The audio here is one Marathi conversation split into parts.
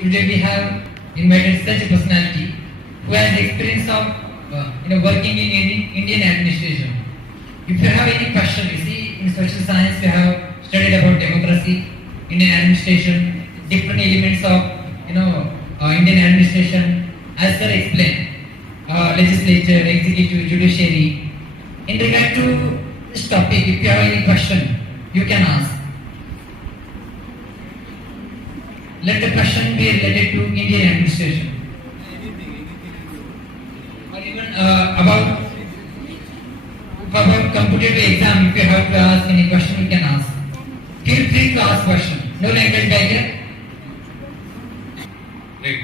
Today we have invited such a personality who has experience of working in Indian administration. If you have any question, you see in social science we have studied about democracy, Indian administration, different elements of Indian administration. As sir explained, legislature, executive, judiciary. In regard to this topic, if you have any question, you can ask. Let the question be related to Indian administration. Or even about competitive exam, if you have to ask any question, you can ask. Feel free to ask question. No language barrier. Great.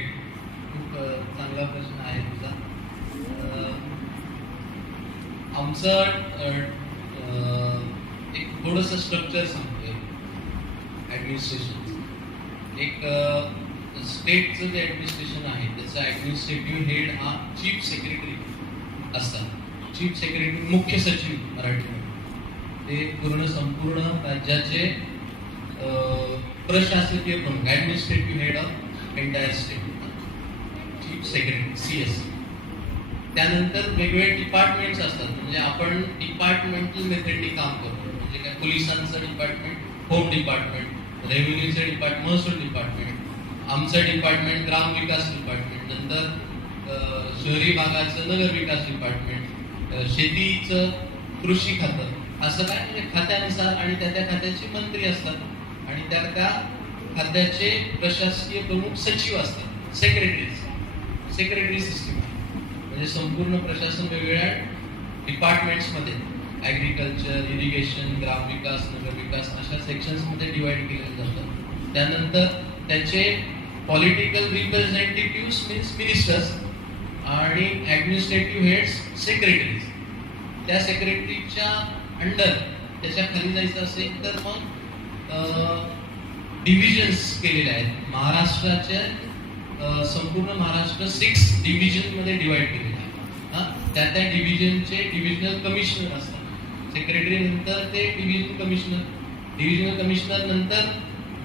खूप चांगला प्रश्न आहे तुझा. आमचं एक थोडंसं स्ट्रक्चर सांगतोय ॲडमिनिस्ट्रेशन. एक स्टेटचं जे ॲडमिनिस्ट्रेशन आहे त्याचा ॲडमिनिस्ट्रेटिव्ह हेड हा चीफ सेक्रेटरी असतात. चीफ सेक्रेटरी मुख्य सचिव मराठीमध्ये. ते संपूर्ण राज्याचे प्रशासकीय प्रमुख, administrative head of entire state, chief secretary CS. त्यानंतर वेगवेगळे डिपार्टमेंट्स असतात. म्हणजे आपण डिपार्टमेंटल मेथडनी काम करतो. म्हणजे काय, पोलिसांचं डिपार्टमेंट, होम डिपार्टमेंट, रेव्हेन्यूचं डिपार्टमेंट, महसूल डिपार्टमेंट, आमचं डिपार्टमेंट ग्राम विकास डिपार्टमेंट, नंतर शहरी भागाचं नगर विकास डिपार्टमेंट, शेतीचं कृषी खातं. असं काय, म्हणजे खात्यानुसार आणि त्या खात्याचे मंत्री असतात आणि त्या खात्याचे प्रशासकीय प्रमुख सचिव असतात, सेक्रेटरी सिस्टीम. म्हणजे संपूर्ण प्रशासन वेगवेगळ्या डिपार्टमेंट्समध्ये ॲग्रिकल्चर, इरिगेशन, ग्रामविकास, नगरविकास अशा सेक्शन्समध्ये डिवाइड केले जातात. त्यानंतर त्याचे पॉलिटिकल रिप्रेझेंटेटिव्ह्स मीन्स मिनिस्टर्स आणि ॲडमिनिस्ट्रेटिव्ह हेड्स सेक्रेटरीज. त्या सेक्रेटरीच्या अंडर त्याच्या खाली जायचं असेल तर मग डिव्हिजन्स केलेले आहेत. महाराष्ट्राच्या संपूर्ण महाराष्ट्र 6 डिव्हिजनमध्ये डिवाइड केलेले आहे. त्या डिव्हिजनचे डिव्हिजनल कमिशनर असतात. सेक्रेटरी नंतर ते डिव्हिजनल कमिशनर नंतर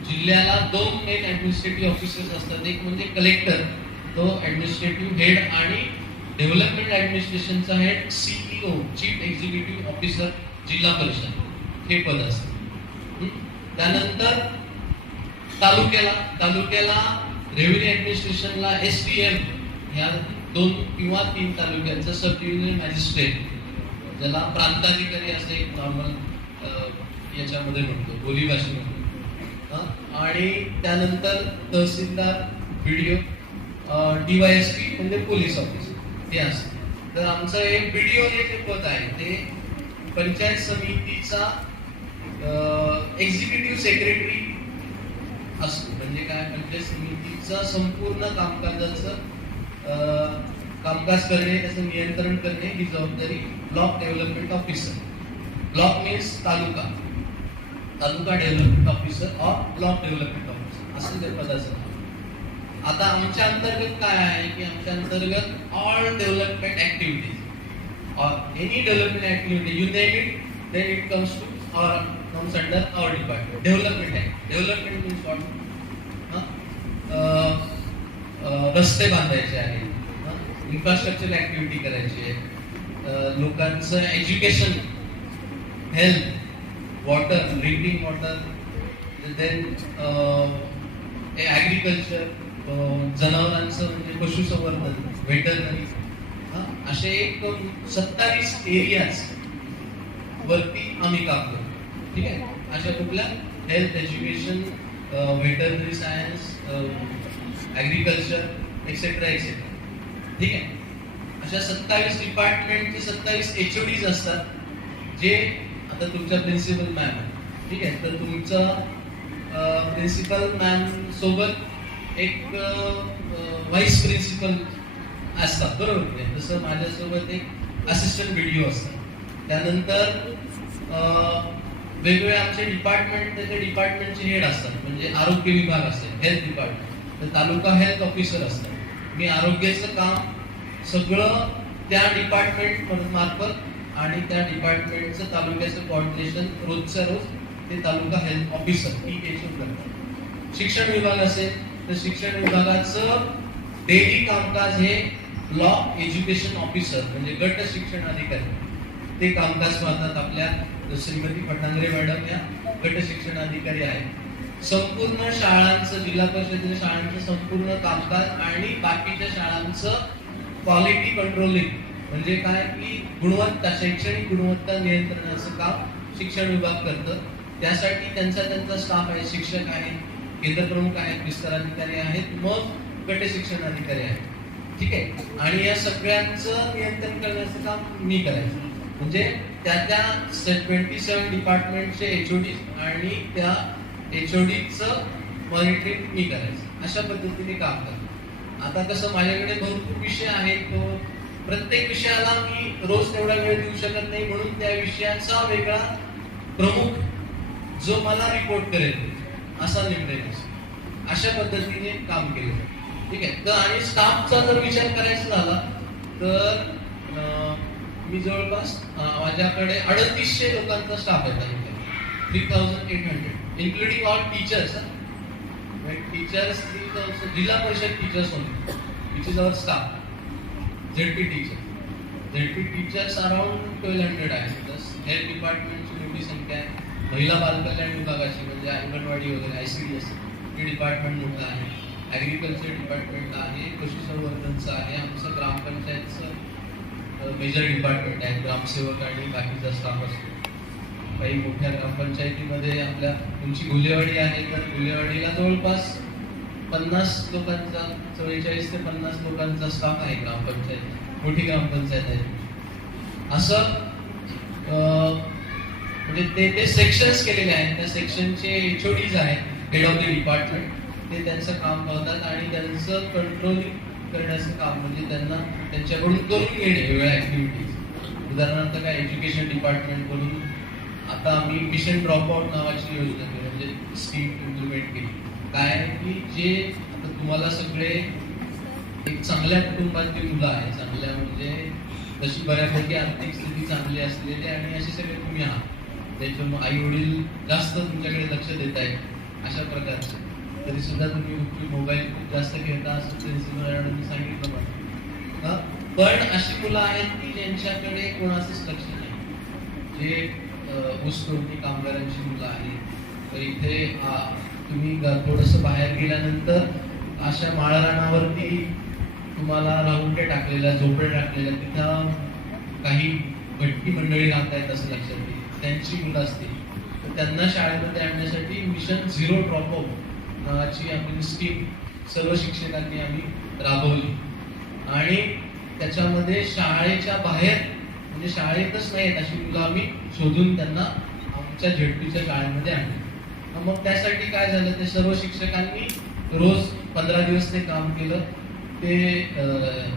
जिल्ह्याला 2 मेन ॲडमिनिस्ट्रेटिव्ह ऑफिसर्स असतात. एक म्हणजे कलेक्टर, तो ॲडमिनिस्ट्रेटिव्ह हेड, आणि डेव्हलपमेंट ॲडमिनिस्ट्रेशनचा head CEO, chief executive officer, Zilla Parishad, हे पद असतं. त्यानंतर तालुक्याला रेव्हेन्यू ॲडमिनिस्ट्रेशनला STM, ह्या 2 किंवा 3 तालुक्यांचा सब डिव्हिजनल मॅजिस्ट्रेट, ज्याला प्रांताधिकारी असे एक नॉर्मल याच्यामध्ये म्हणतो, बोलीभाषेमध्ये. आणि त्यानंतर तहसीलदार, BDO, DYSP म्हणजे पोलीस ऑफिसर, हे असतं. तर आमचं एक BDO हे जे पद आहे ते पंचायत समितीचा एक्झिक्युटिव्ह सेक्रेटरी असतो. म्हणजे काय, पंचायत समितीचं संपूर्ण कामकाज करणे, त्याचं नियंत्रण करणे ही जबाबदारी block development officer. Block means taluka development officer or block development officer असं ते पदाचं. आता आमच्या अंतर्गत काय आहे की आमच्या अंतर्गत all development activities or any development activity you name it, then it comes under our department. Development means what, रस्ते बांधायचे आहेत, इन्फ्रास्ट्रक्चर ऍक्टिव्हिटी करायची आहे, लोकांचं education, health, water, drinking water, then agriculture, जनावरांचं म्हणजे पशुसंवर्धन, व्हेटरनरी, असे एक 27 एरियाज वरती आम्ही काम करतो. ठीक आहे. अशा कुठल्या health, education, veterinary science, agriculture, etcetera. ठीक आहे. अशा 27 डिपार्टमेंटचे 27 HODs असतात, जे आता तुमच्या प्रिन्सिपल मॅम, ठीक आहे, तर तुमचं प्रिन्सिपल मॅम सोबत एक व्हाईस प्रिन्सिपल असतात, बरोबर. तसं माझ्यासोबत एक असिस्टंट BDO असतात. त्यानंतर वेगवेगळे आमचे डिपार्टमेंट, त्याचे डिपार्टमेंटचे हेड असतात. म्हणजे आरोग्य विभाग असेल, हेल्थ डिपार्टमेंट, तर तालुका हेल्थ ऑफिसर असतात. मी आरोग्याचं काम सगळं त्या डिपार्टमेंट मार्फत आणि त्या डिपार्टमेंटचं तालुक्याचं कोऑर्डिनेशन रोजच्या रोज ते तालुका हेल्थ ऑफिसर THO करतात. शिक्षण विभाग असेल तर शिक्षण विभागाचं डेली कामकाज हे ब्लॉक एज्युकेशन ऑफिसर म्हणजे गट शिक्षण अधिकारी ते कामकाज पाहतात. आपल्या श्रीमती फटांगरे मॅडम या गट शिक्षण अधिकारी आहेत. संपूर्ण शाळांचं, जिल्हा परिषदेच्या शाळांचं संपूर्ण कामकाज आणि बाकीच्या शाळांचं क्वालिटी कंट्रोलिंग म्हणजे काय की गुणवत्ता, शैक्षणिक गुणवत्ता नियंत्रणाचं काम शिक्षण विभाग करतं. त्यासाठी त्यांचा स्टाफ आहे, शिक्षक आहेत, केंद्र प्रमुख आहेत, विस्तार अधिकारी आहेत, मग गट शिक्षण अधिकारी आहेत. ठीक आहे. आणि या सगळ्यांचं नियंत्रण करण्याचं काम मी करायचं. म्हणजे त्या 27 डिपार्टमेंटचे एचओडी आणि त्या एचओडीचं मॉनिटरिंग मी करायचं. अशा पद्धतीने काम करतो. आता कसं माझ्याकडे भरपूर विषय आहेत, तो प्रत्येक विषयाला मी रोज तेवढा वेळ देऊ शकत नाही, म्हणून त्या विषयाचा वेगळा प्रमुख जो मला रिपोर्ट करेल असा निर्णय असतो. अशा पद्धतीने काम केलं. ठीक आहे. तर आणि स्टाफचा जर विचार करायचा झाला तर मी जवळपास माझ्याकडे 3800 लोकांचा स्टाफ आहे. 3800 इन्क्लुडिंग ऑल टीचर्स. टीचर्स, जिल्हा परिषद teachers only, which is our staff. ZP teachers around 1200 आहे. प्लस हेल्थ डिपार्टमेंटची मोठी संख्या आहे. महिला बालकल्याण विभागाची म्हणजे अंगणवाडी वगैरे ICDS हे डिपार्टमेंट मोठं आहे. ॲग्रिकल्चर डिपार्टमेंट आहे, पशुसंवर्धनचं आहे, आमचं ग्रामपंचायतचं मेजर डिपार्टमेंट आहे, ग्रामसेवक आणि बाकीचा स्टाफ असतो. काही मोठ्या ग्रामपंचायतीमध्ये आपल्या तुमची गुलेवाडी आहे, तर गुलेवाडीला जवळपास 50 लोकांचा, 44 ते 50 लोकांचा स्टाफ आहे. ग्रामपंचायत मोठी ग्रामपंचायत आहे. असं म्हणजे ते सेक्शन्स केलेले आहेत. त्या सेक्शनचे एचओडीज आहेत, हेड ऑफ द डिपार्टमेंट, ते त्यांचं काम पाहतात आणि त्यांचं कंट्रोलिंग करण्याचं काम म्हणजे त्यांना त्यांच्याकडून करून घेणे वेगळ्या ऍक्टिव्हिटीज. उदाहरणार्थ काय एज्युकेशन डिपार्टमेंट कडून आता आम्ही मिशन ड्रॉपआउट नावाची योजना केली, म्हणजे स्कीम इम्प्लिमेंट केली. काय की जे आता तुम्हाला सगळे एक चांगल्या कुटुंबातली मुलं आहे, चांगल्या म्हणजे तशी बऱ्यापैकी आर्थिक स्थिती चांगली असलेली आणि असे सगळे तुम्ही आहात, त्याच्यामुळे आई वडील जास्त तुमच्याकडे लक्ष देत आहेत अशा प्रकारचे, तरी सुद्धा तुम्ही मोबाईल खूप जास्त घेता असं प्रिन्सिपल सांगितलं मला. पण अशी मुलं आहेत की ज्यांच्याकडे कोणाचंच लक्ष नाही, जे ऊसतोडणी कामगारांची मुलं आहेत. तर इथे तुम्ही थोडंसं बाहेर गेल्यानंतर अशा माळरानावरती तुम्हाला राहुंडे टाकलेल्या, झोपड्या टाकलेल्या, तिथं काही भटकी मंडळी राहत आहेत असं लक्षात येईल, त्यांची मुलं असतील. तर त्यांना शाळेमध्ये आणण्यासाठी मिशन झिरो ड्रॉपआउट नावाची आपली स्कीम सर्व शिक्षकांनी आम्ही राबवली आणि त्याच्यामध्ये शाळेच्या बाहेर म्हणजे शाळेतच नाहीत अशी मुलं आम्ही शोधून त्यांना आमच्या झेडपीच्या शाळेमध्ये आणली. मग त्यासाठी काय झालं, ते सर्व शिक्षकांनी रोज 15 दिवस ते काम केलं. ते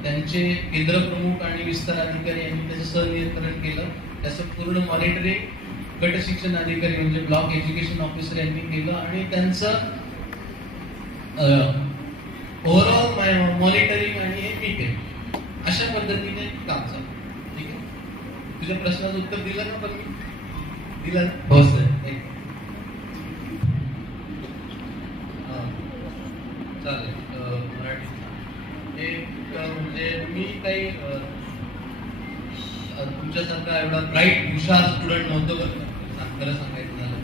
त्यांचे केंद्र प्रमुख आणि विस्तार अधिकारी यांनी त्याचं सहनियंत्रण केलं. त्याचं पूर्ण मॉनिटरिंग गट शिक्षण अधिकारी म्हणजे ब्लॉक एज्युकेशन ऑफिसर यांनी केलं आणि त्यांचं ओव्हरऑल मॉनिटरिंग आणि हे मी केलं. अशा पद्धतीने काम चालू. ठीक आहे. तुझ्या प्रश्नाचं उत्तर दिलं ना? पण मी दिलं. हो सर. चालेल. मराठी म्हणजे मी काही तुमच्यासारखा एवढा ब्राईट हुशार स्टुडंट नव्हतो खरं सांगायचं झालं.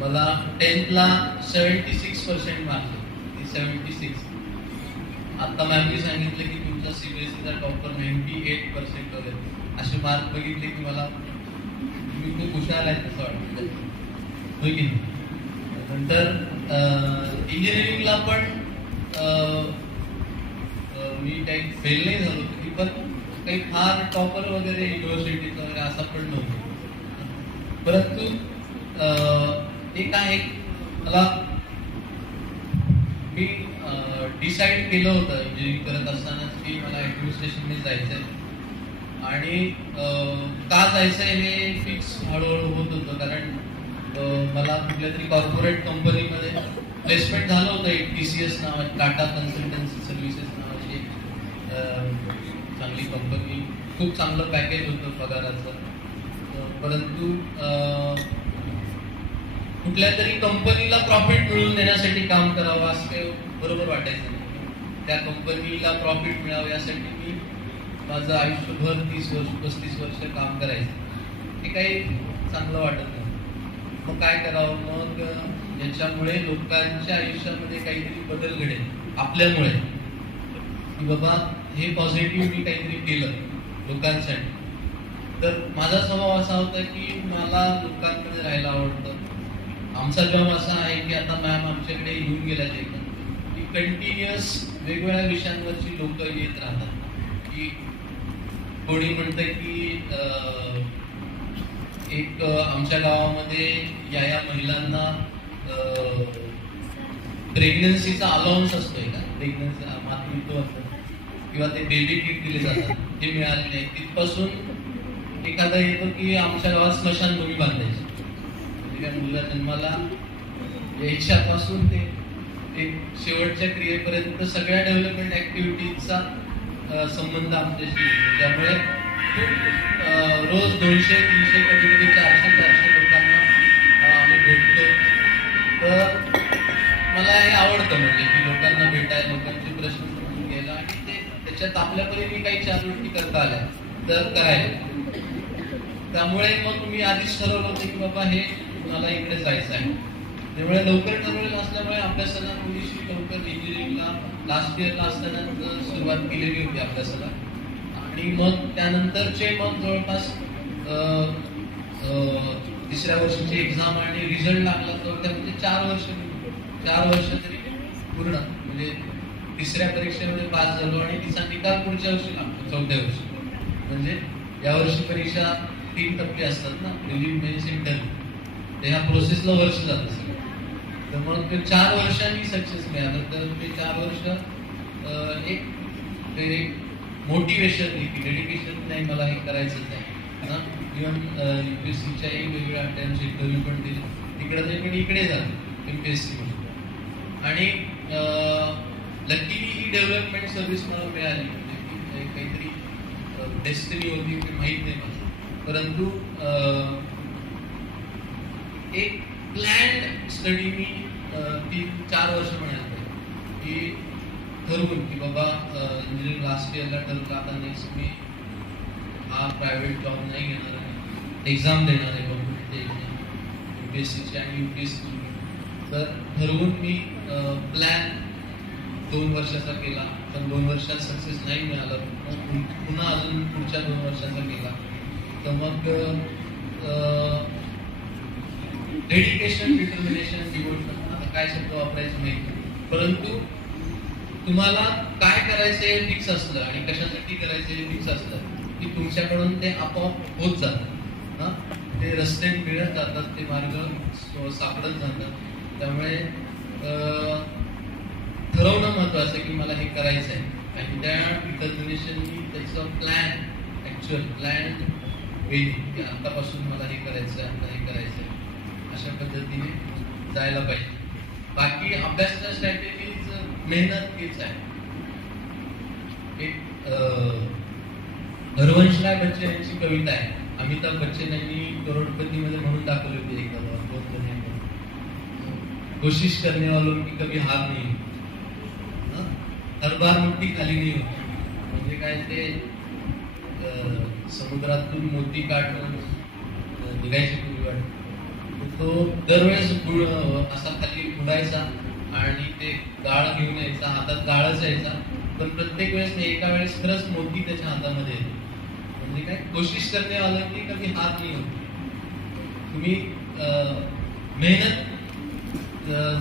मला 10th ला 76% मार्क्स होते. 76. आता मॅमनी सांगितलं की तुमचा CBSEचा टॉपर 98% वगैरे असे मार्क बघितले की मला तुम्ही खूप हुशार आहेत असं वाटतं. होय की नाही? नंतर इंजिनिअरिंगला पण मी काही फेल नाही झालो की, पण काही फार टॉपर वगैरे युनिव्हर्सिटीचा वगैरे असा पण नव्हतो. परंतु एक आहे मला मी डिसाईड केलं होतं इंजिनिअरिंग करत असतानाच की मला ॲडमिनिस्ट्रेशनने जायचं आहे आणि का जायचं आहे हे फिक्स हळूहळू होत होतं. कारण मला कुठल्या तरी कॉर्पोरेट कंपनीमध्ये प्लेसमेंट झालं होतं. एक TCS नावाची, टाटा कन्सल्टन्सी सर्व्हिसेस नावाची चांगली कंपनी, खूप चांगलं पॅकेज होतं पगाराचं. परंतु कुठल्या तरी कंपनीला प्रॉफिट मिळवून देण्यासाठी काम करावं असं काही बरोबर वाटायचं नाही. त्या कंपनीला प्रॉफिट मिळावं यासाठी मी माझं आयुष्यभर 30 वर्ष 35 वर्ष काम करायचं. हे काही चांगलं वाटत नाही. मग काय करावं? मग याच्यामुळे लोकांच्या आयुष्यामध्ये काहीतरी बदल घडेल आपल्यामुळे, की बाबा हे पॉझिटिव्ह मी काहीतरी केलं लोकांसाठी. तर माझा स्वभाव असा होता की मला लोकांमध्ये राहायला आवडतं. आमचा जॉब असा आहे की आता मॅम आमच्याकडे येऊन गेल्या की कंटिन्युअस वेगवेगळ्या विषयांवरची लोक येत राहतात. की कोणी म्हणतं की एक आमच्या गावामध्ये या महिलांना प्रेग्नन्सीचा अलाउन्स असतोय का, प्रेग्नन्सी मातृत्व किंवा ते बेबी किट दिले जातात ते मिळाले नाही. तिथपासून एखादा येतो की आमच्या गावात स्मशानभूमी बांधायची, म्हणजे त्या मुलीला जन्माला यायच्यापासून ते शेवटच्या क्रियेपर्यंत सगळ्या डेव्हलपमेंट ऍक्टिव्हिटीजचा संबंध आमच्याशी येतो. त्यामुळे रोज 200-300 कधी कधी 400 लोकांना आम्ही भेटतो. तर मला हे आवडतं, म्हणजे की लोकांना भेटायला, लोकांचे प्रश्न समजून घ्यायला आणि ते त्याच्यात आपल्यापर्यंत काही 4 गोष्टी करता आल्या तर करायला. त्यामुळे मग मी आधीच ठरवलं होतं की बाबा हे मला इकडे जायचं आहे. त्यामुळे लवकर ठरवलेलं असल्यामुळे अभ्यासाला थोडीशी लवकर इंजिनिअरिंगला लास्ट इयरला असताना सुरुवात केलेली होती अभ्यासाला. आणि मग त्यानंतरचे मग जवळपास 3ऱ्या वर्षाची एक्झाम आणि रिझल्ट लागला तर त्यामध्ये 4 वर्ष तरी पूर्ण, म्हणजे 3ऱ्या परीक्षेमध्ये पास झालो आणि तिचा निकाल पुढच्या वर्षी लागतो 4थ्या वर्षी. म्हणजे या वर्षी परीक्षा 3 टप्पे असतात ना, प्रिलिम मेन्स इंटरव्ह्यू. तर ह्या प्रोसेसला वर्ष जातं सगळं. तर मग ते 4 वर्षांनी सक्सेस मिळालं. तर ते 4 वर्ष एक मोटिवेशन की डेडिकेशन नाही, मला हे करायचंच आहे. इव्हन UPSCच्याही वेगवेगळ्या अटेम्प्ट इंटरव्ह्यू पण दिले, तिकडे नाही पण इकडे झालं MPSC मध्ये. आणि लकीली ही डेव्हलपमेंट सर्व्हिस मला मिळाली, म्हणजे काहीतरी डेस्टिनी होती की माहीत नाही मला. परंतु एक प्लॅन्ड स्टडी मी 3-4 वर्ष म्हणाल की ठरवून की बाबा इंजिनिअरिंग लास्ट इयरला ठरवलं आता नेक्स्ट मी हा प्रायव्हेट जॉब नाही घेणार आहे, एक्झाम देणार आहे गव्हर्नमेंटची एक्झाम UPSCची आणि UPSC. तर ठरवून मी प्लॅन 2 वर्षाचा केला, पण 2 वर्षात सक्सेस नाही मिळालं. मग पुन्हा अजून पुढच्या 2 वर्षाचा केला. तर मग डेडिकेशन, डिटर्मिनेशन, डिवोशन, आता काय शब्द वापरायचं नाही, परंतु तुम्हाला काय करायचं हे फिक्स असलं आणि कशासाठी करायचं हे फिक्स असलं की तुमच्याकडून ते आपोआप होत जातं. ते रस्ते मिळत जातात, ते मार्ग सापडत जातात. त्यामुळे ठरवणं महत्वाचं की मला हे करायचं आहे आणि त्या डिटर्मिनेशननी त्याचं प्लॅन, ॲक्च्युअल प्लॅन होईल की आतापासून मला हे करायचं आहे, आता हे करायचं आहे, अशा पद्धतीने जायला पाहिजे. बाकी अभ्यासाच्या स्ट्रॅटेजीज मेहनत हेच आहे. एक हरवंशराय बच्चन यांची कविता आहे, अमिताभ बच्चन यांनी करोडपतीमध्ये म्हणून दाखवली होती एकदा, कोशिश करने वालों की कभी हार नहीं, हर बार मुट्ठी खाली नहीं होती. म्हणजे काय ते समुद्रातून मोती काढून निघायची पूर्वी वाट, तो दरवेळेस असा खाली उडायचा आणि ते गाळ घेऊन यायचा, हातात गाळच यायचा, पण प्रत्येक वेळेस एका वेळेस खरंच मोती त्याच्या हातामध्ये येते. म्हणजे काय, कोशिश करणे वालों की कधी हार नाही होती. तुम्ही मेहनत,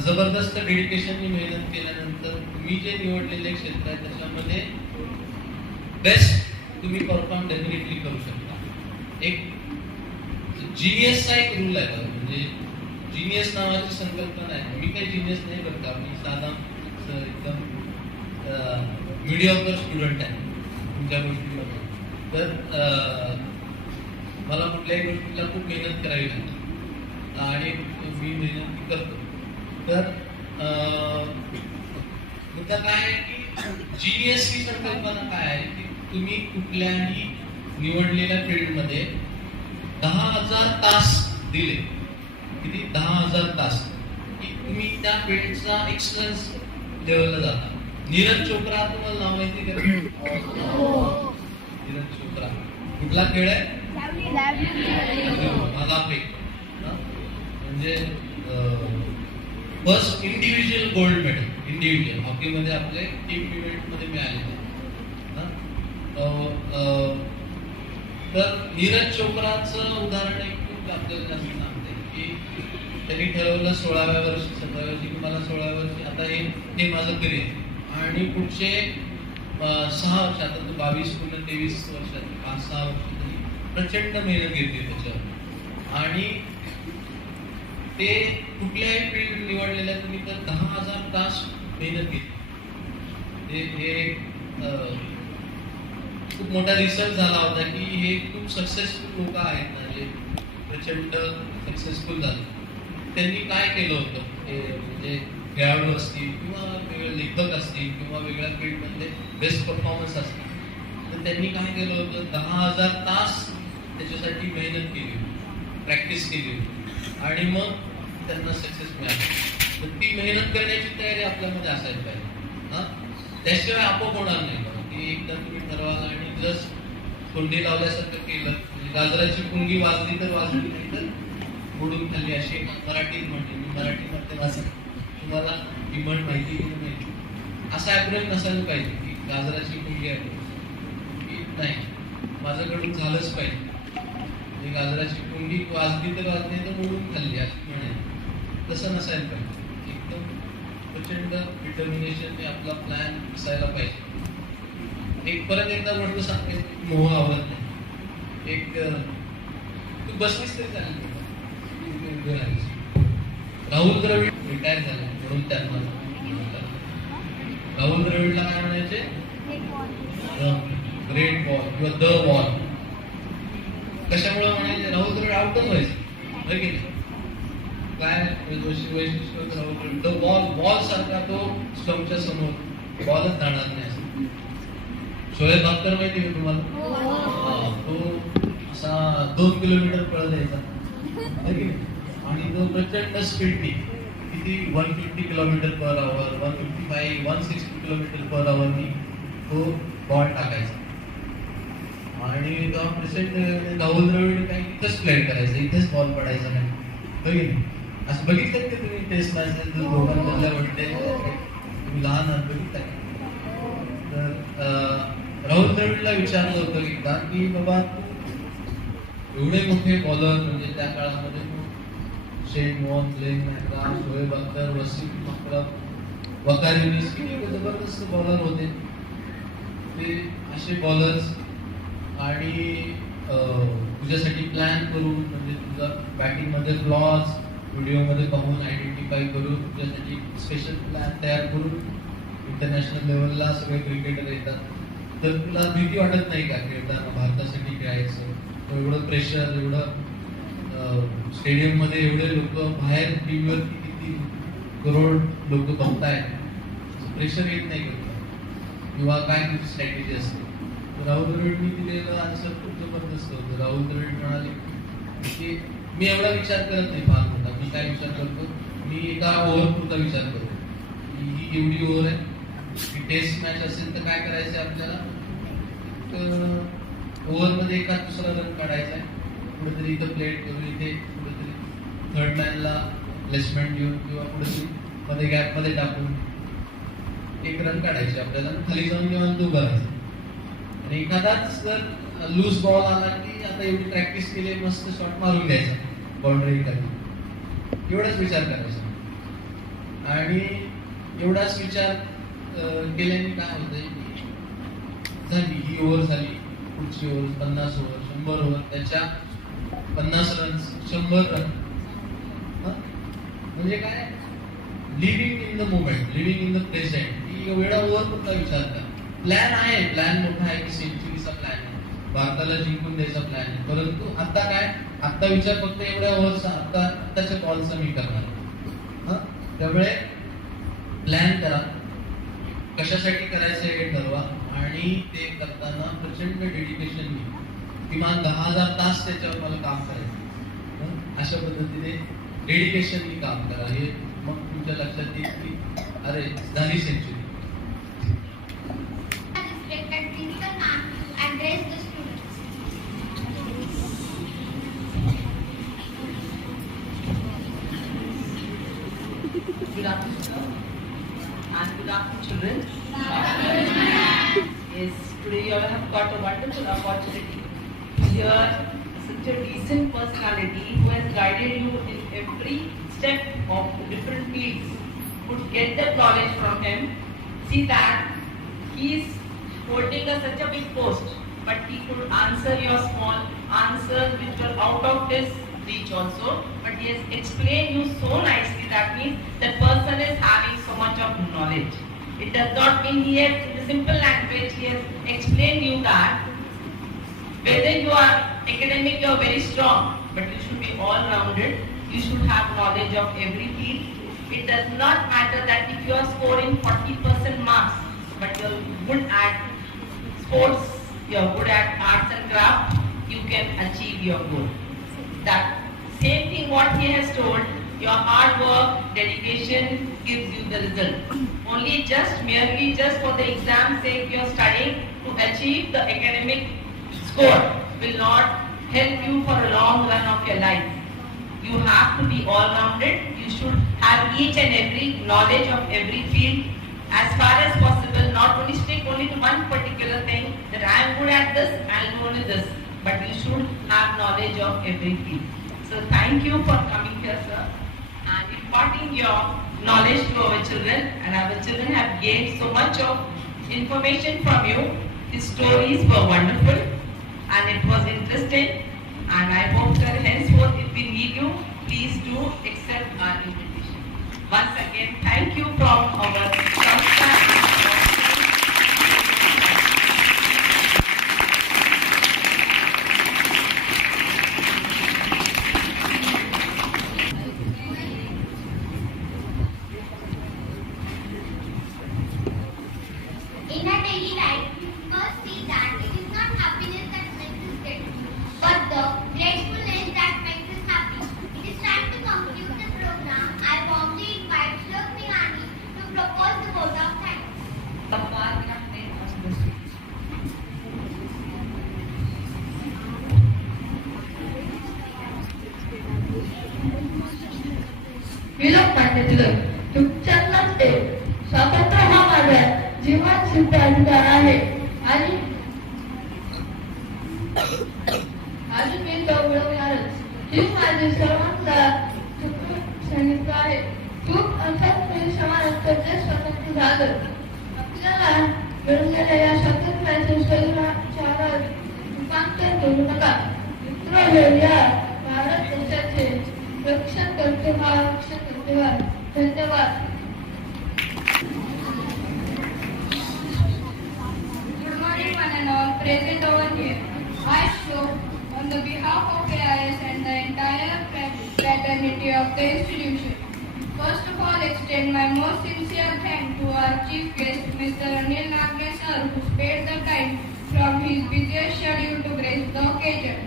जबरदस्त डेडिकेशननी मेहनत केल्यानंतर तुम्ही जे निवडलेले क्षेत्र आहे त्याच्यामध्ये बेस्ट तुम्ही परफॉर्म डेफिनेटली करू शकता. एक जीनियसचा एक रूल आहे, म्हणजे जीनियस नावाची संकल्पना आहे. मी काही जीनियस नाही बरं का, मी साधा एकदम मीडियम स्टुडंट आहे तुमच्या गोष्टीमध्ये. तर मला कुठल्याही गोष्टीला खूप मेहनत करावी लागते आणि मी मेहनत करतो. तर मुद्दा काय आहे की जीनियस ही संकल्पना काय आहे की तुम्ही कुठल्याही निवडलेल्या फील्डमध्ये 10,000 तास दिले किती 10,000 तास की तुम्ही त्या फील्डचा एक्सलन्स लेवलला जाता. नीरज चोप्रा तुम्हाला नाव माहिती का? नीरज चोप्रा कुठला खेळ आहे? भालाफेक. म्हणजे first individual gold medal individual हॉकीमध्ये आपले टीम इव्हेंटमध्ये मिळालेले. तर नीरज चोप्राचं उदाहरण एक खूप आपल्याला जास्त सांगते की त्यांनी ठरवलं 16व्या वर्षी 17व्या वर्षी की मला 16व्या वर्षी आता हे माझं करिअर आणि पुढचे 6 वर्ष आता तो 22 पूर्ण 23 वर्षात 5-6 वर्ष तरी प्रचंड मेहनत घेतली त्याच्यावर आणि ते कुठल्याही फील्ड निवडलेल्या तुम्ही तर 10,000 तास मेहनत घेतली. हे खूप मोठा रिसर्च झाला होता की हे खूप सक्सेसफुल लोक आहेत ना जे प्रचंड सक्सेसफुल झाले. त्यांनी काय केलं होतं म्हणजे खेळाडू असतील किंवा वेगळे लेखक असतील किंवा वेगळ्या फील्डमधले बेस्ट परफॉर्मन्स असतील तर त्यांनी काय केलं होतं 10,000 तास त्याच्यासाठी मेहनत केली, प्रॅक्टिस केली आणि मग त्यांना सक्सेस मिळाली. तर ती मेहनत करण्याची तयारी आपल्यामध्ये असायला पाहिजे. त्याशिवाय आपोआप होणार नाही की एकदा तुम्ही ठरवाल आणि जस्ट कोंडी लावल्यासारखं केलं म्हणजे गाजराची पुंगी वाजली तर वाजली नाही तर बुडून खाल्ली अशी मराठीत म्हणते. मी मराठीमध्ये वाचली, तुम्हाला ही म्हण माहिती की नाही? असा ॲप्रोच नसायला पाहिजे की गाजराची पुंगी आहे की नाही माझ्याकडून झालंच पाहिजे. म्हणजे गाजराची पुंगी वाजली तर वाजली तर बुडून खाल्ली अशी म्हणे. तसं नसायला पाहिजे. एकदम प्रचंड डिटर्मिनेशनने आपला प्लॅन असायला पाहिजे. एक परत एकदा म्हटलं सांगते मोह आवडत नाही. एक तू बसलीस तरी चालेल राहुल द्रविड रिटायर झाला म्हणून त्यांना राहुल द्रविडला काय म्हणायचे? ग्रेट बॉल किंवा द बॉल. कशामुळे म्हणायचे? राहुल द्रविड आउटच व्हायचे की नाही. काय वैशिष्ट्य राहुल द्रविड द बॉल सारखा तो स्टंपच्या समोर बॉलच जाणार नाही. शोएब अख्तर माहिती का तुम्हाला? तो असा 2 किलोमीटर पळत यायचा आणि तो प्रचंड स्पीडनी किती 150 किलोमीटर पर आवर 155 160 किलोमीटर पर आवरनी तो बॉल टाकायचा. आणि तेव्हा प्रेसिडेंट राहुल द्रविड काय इथंच प्लेन करायचं, इथेच बॉल पडायचा नाही. असं बघितलं की तुम्ही टेस्ट मॅच दोघांमधल्या वाटते तुम्ही लहान आहात बघितलं. तर राहुल द्रविडला विचारलं होतं एकदा की बाबा एवढे मोठे बॉलर म्हणजे त्या काळामध्ये शेन मोहन प्लेन मॅक्रा शोएब अख्तर वसीम अक्रम वकार युनिस किती जबरदस्त बॉलर होते ते. असे बॉलर्स आणि तुझ्यासाठी प्लॅन करून म्हणजे तुझा बॅटिंगमध्ये फ्लॉज व्हिडिओमध्ये पाहून आयडेंटिफाय करून तुझ्यासाठी स्पेशल प्लॅन तयार करून इंटरनॅशनल लेवलला सगळे क्रिकेटर येतात. तर तुला भीती वाटत नाही का खेळताना भारतासाठी खेळायचं? एवढं प्रेशर एवढं स्टेडियममध्ये एवढे लोक बाहेर टीव्हीवरती किती करोड लोक बघतायत प्रेशर येत नाही का? किंवा काय तुझी स्ट्रॅटेजी असते? राहुल द्रविडनी दिलेलं आन्सर खूप जबरदस्त होतं. राहुल द्रविड म्हणाले की मी एवढा विचार करत नाही फार मोठा. मी काय विचार करतो? मी एका ओव्हर पुरता विचार करतो. ही एवढी ओव्हर आहे की टेस्ट मॅच असेल तर काय करायचं आपल्याला? तर ओव्हरमध्ये एका दुसरा रन काढायचा आहे. कुठेतरी इथं प्लेट करून इथे कुठेतरी थर्ड मॅनला प्लेसमेंट देऊन किंवा कुठेतरी मध्ये गॅपमध्ये टाकून एक रन काढायचे आपल्याला. खाली जाऊन निवांत उभं राहायचं. आणि एखादाच जर लूज बॉल आला की आता एवढी प्रॅक्टिस केली मस्त शॉट मारून घ्यायचा बाउंड्री खाली. एवढाच विचार करायचा. आणि एवढाच विचार केल्याने काय होतंय झाली ही ओव्हर झाली पुढची ओव्हर 50 ओव्हर 100 ओव्हर त्याच्या 50 रन 100 रन. म्हणजे काय living in the moment living in the present. ही एवढा ओव्हर कुठला विचार करा. प्लॅन आहे, प्लॅन मोठा आहे की सेंचुरीचा प्लॅन आहे, भारताला जिंकून द्यायचा प्लॅन आहे. परंतु आता काय आता विचार फक्त एवढ्या ओव्हरचा आत्ताच्या बॉलचा मी करणार. त्यामुळे प्लॅन करा, कशासाठी करायचं हे ठरवा आणि ते करताना प्रचंड डेडिकेशन किमान 10,000 तास त्याच्यावर मला काम करायचं. अशा पद्धतीने डेडिकेशनली काम करा. हे मग तुमच्या लक्षात येईल की अरे झाली century. Respected principal ma'am to address the students. Good afternoon, sir. And good afternoon, children. Yes, today you all have got a wonderful opportunity to hear such a decent personality who has guided you in every step of the different fields. Could get the knowledge from him. See that he is holding such a big post, but he could answer your small answers which were out of his reach also. But he has explained you so nicely. That means that person is having so much of knowledge. It does not mean he has, in a simple language, he has explained you that whether you are academic, you are very strong, but you should be all-rounded. You should have knowledge of every field. It does not matter that if you are scoring 40% marks, but you are good at sports, you are good at arts and craft, you can achieve your goal. That same thing what he has told, your hard work, dedication gives you the result. Only merely for the exam sake you are studying to achieve the academic score will not help you for a long run of your life. You have to be all-rounded. You should have each and every knowledge of every field as far as possible. Not only stick only to one particular thing that I am good at this, I will do only this. But you should have knowledge of every field. So thank you for coming here, sir, and imparting your knowledge to our children. And our children have gained so much of information from you. His stories were wonderful and it was interesting. And I hope that henceforth if we need you, please do accept our invitation. Once again, thank you from our Samstha. In our daily life, we must see that it is not happiness that makes us grateful, but the gratefulness that makes us happy. It is time to conclude the program. I warmly invite Shlok Nihani to propose the vote of thanks. विलोकमान्य टिळक तुमच्यातलाच एक स्वातंत्र्य हा माझ्या जीवात सिद्ध अधिकार आहे आणि मी तो मिळवणारच. ही माझी सर्वांचा सैनिक आहे. खूप अर्थात परिश्रमानंतर जे स्वातंत्र्य झालं आपल्याला मिळालेल्या या स्वातंत्र्याचे शरीराच्या रूपांतर करू नका. मित्र या भारत देशाचे रक्षण करते व्हा. धन्यवाद. Good morning, one and all present over here. I show, on the behalf of AIS and the entire fraternity of the institution, first of all extend my most sincere thanks to our chief guest, Mr. Anil Nagre sir, who spared the time from his busiest schedule to grace the occasion.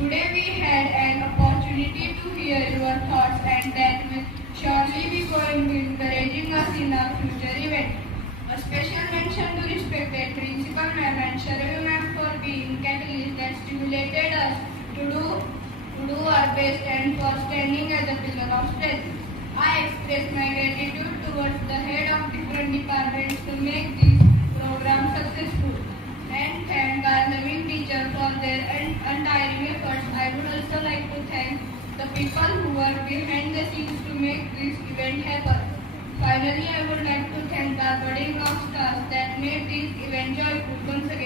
Today we had an opportunity to hear your thoughts, and that will surely be going to encouraging us in our future events. A special mention to respected Principal Ma'am and Sharavi Ma'am for being catalysts that stimulated us to do our best and for standing as a pillar of strength. I express my gratitude towards the head of different departments to make this program successful, and thank our loving teacher for their untiring efforts. I would also like to thank the people who work behind the scenes to make this event happen. Finally, I would like to thank our budding rock stars that made this event joyful. Once again,